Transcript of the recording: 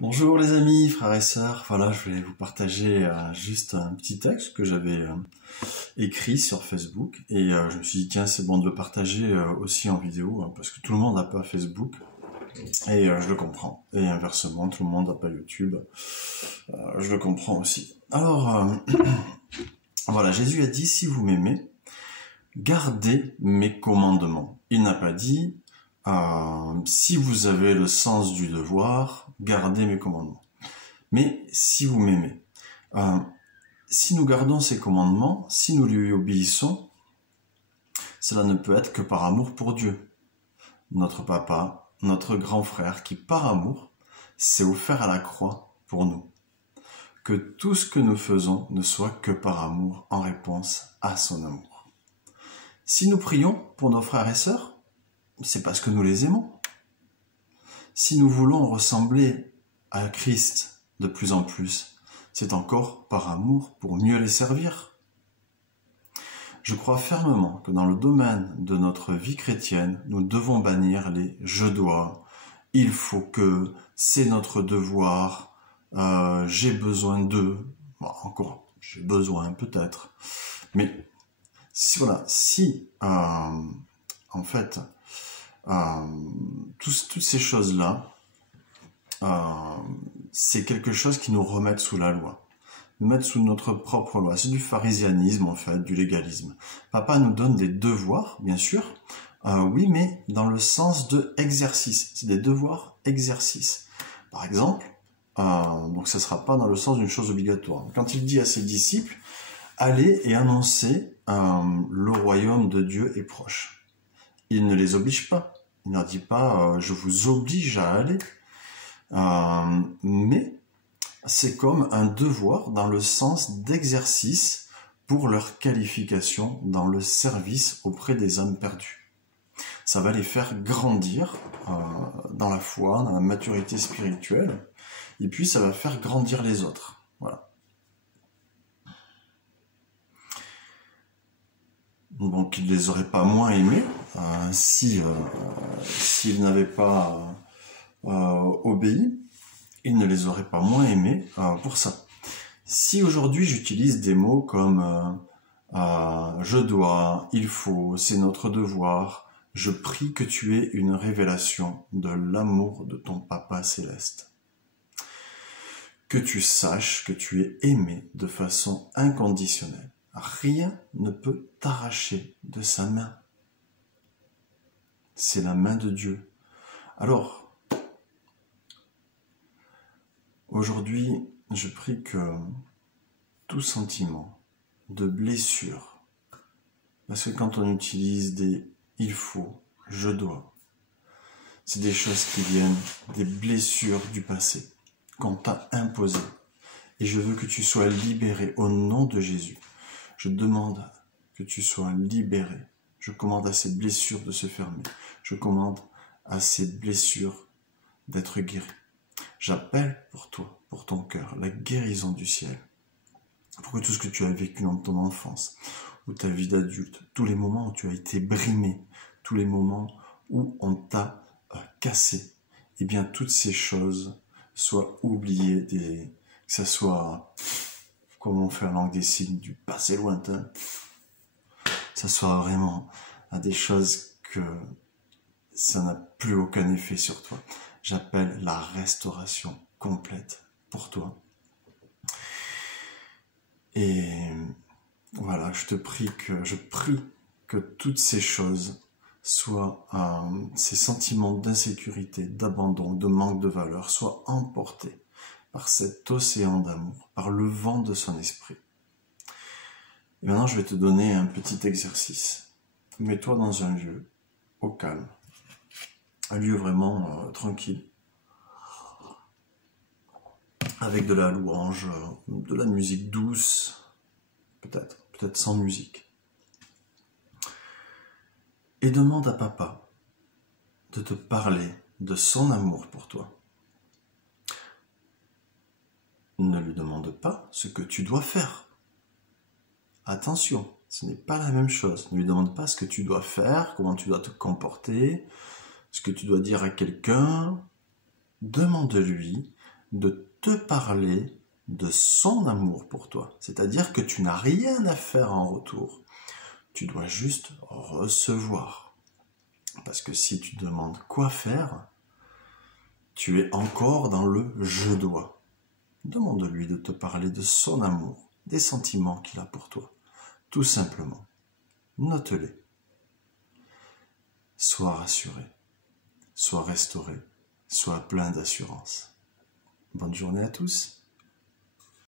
Bonjour les amis, frères et sœurs. Voilà, je voulais vous partager juste un petit texte que j'avais écrit sur Facebook et je me suis dit tiens c'est bon de le partager aussi en vidéo parce que tout le monde n'a pas Facebook et je le comprends. Et inversement, tout le monde n'a pas YouTube, je le comprends aussi. Alors voilà, Jésus a dit si vous m'aimez, gardez mes commandements. Il n'a pas dit si vous avez le sens du devoir, gardez mes commandements. Mais si vous m'aimez, si nous gardons ces commandements, si nous lui obéissons, cela ne peut être que par amour pour Dieu. Notre papa, notre grand frère, qui par amour s'est offert à la croix pour nous. Que tout ce que nous faisons ne soit que par amour en réponse à son amour. Si nous prions pour nos frères et sœurs, c'est parce que nous les aimons. Si nous voulons ressembler à Christ de plus en plus, c'est encore par amour pour mieux les servir. Je crois fermement que dans le domaine de notre vie chrétienne, nous devons bannir les « je dois »,« il faut que »,« c'est notre devoir »,« j'ai besoin de », bon, encore, j'ai besoin peut-être, mais si, voilà, si en fait, toutes ces choses-là, c'est quelque chose qui nous remet sous la loi, nous mettre sous notre propre loi. C'est du pharisianisme en fait, du légalisme. Papa nous donne des devoirs, bien sûr, oui, mais dans le sens de exercice. C'est des devoirs exercices. Par exemple, donc ça ne sera pas dans le sens d'une chose obligatoire. Quand il dit à ses disciples, allez et annoncez le royaume de Dieu est proche. Il ne les oblige pas. Il ne leur dit pas je vous oblige à aller. Mais c'est comme un devoir dans le sens d'exercice pour leur qualification dans le service auprès des hommes perdus. Ça va les faire grandir dans la foi, dans la maturité spirituelle, et puis ça va faire grandir les autres. Voilà. Donc il ne les aurait pas moins aimés s'ils n'avaient pas obéi. Il ne les aurait pas moins aimés pour ça. Si aujourd'hui j'utilise des mots comme je dois, il faut, c'est notre devoir, je prie que tu aies une révélation de l'amour de ton Papa céleste. Que tu saches que tu es aimé de façon inconditionnelle. Rien ne peut t'arracher de sa main. C'est la main de Dieu. Alors, aujourd'hui, je prie que tout sentiment de blessure, parce que quand on utilise des « il faut »,« je dois », c'est des choses qui viennent des blessures du passé, qu'on t'a imposées. Et je veux que tu sois libéré au nom de Jésus. Je demande que tu sois libéré. Je commande à ces blessures de se fermer. Je commande à ces blessures d'être guéries. J'appelle pour toi, pour ton cœur, la guérison du ciel. Pour que tout ce que tu as vécu dans ton enfance, ou ta vie d'adulte, tous les moments où tu as été brimé, tous les moments où on t'a cassé, eh bien toutes ces choses soient oubliées, que ça soit, comme on fait en langue des signes, du passé lointain, ça soit vraiment des choses que ça n'a plus aucun effet sur toi. J'appelle la restauration complète pour toi. Et voilà, je prie que toutes ces choses soient, ces sentiments d'insécurité, d'abandon, de manque de valeur, soient emportés par cet océan d'amour, par le vent de son esprit. Et maintenant, je vais te donner un petit exercice. Mets-toi dans un lieu, au calme, un lieu vraiment tranquille, avec de la louange, de la musique douce, peut-être sans musique. Et demande à papa de te parler de son amour pour toi. Ne lui demande pas ce que tu dois faire. Attention, ce n'est pas la même chose. Ne lui demande pas ce que tu dois faire, comment tu dois te comporter, ce que tu dois dire à quelqu'un. Demande-lui de te parler de son amour pour toi. C'est-à-dire que tu n'as rien à faire en retour. Tu dois juste recevoir. Parce que si tu demandes quoi faire, tu es encore dans le « je dois ». Demande-lui de te parler de son amour, des sentiments qu'il a pour toi. Tout simplement. Note-les. Sois rassuré, sois restauré, sois plein d'assurance. Bonne journée à tous.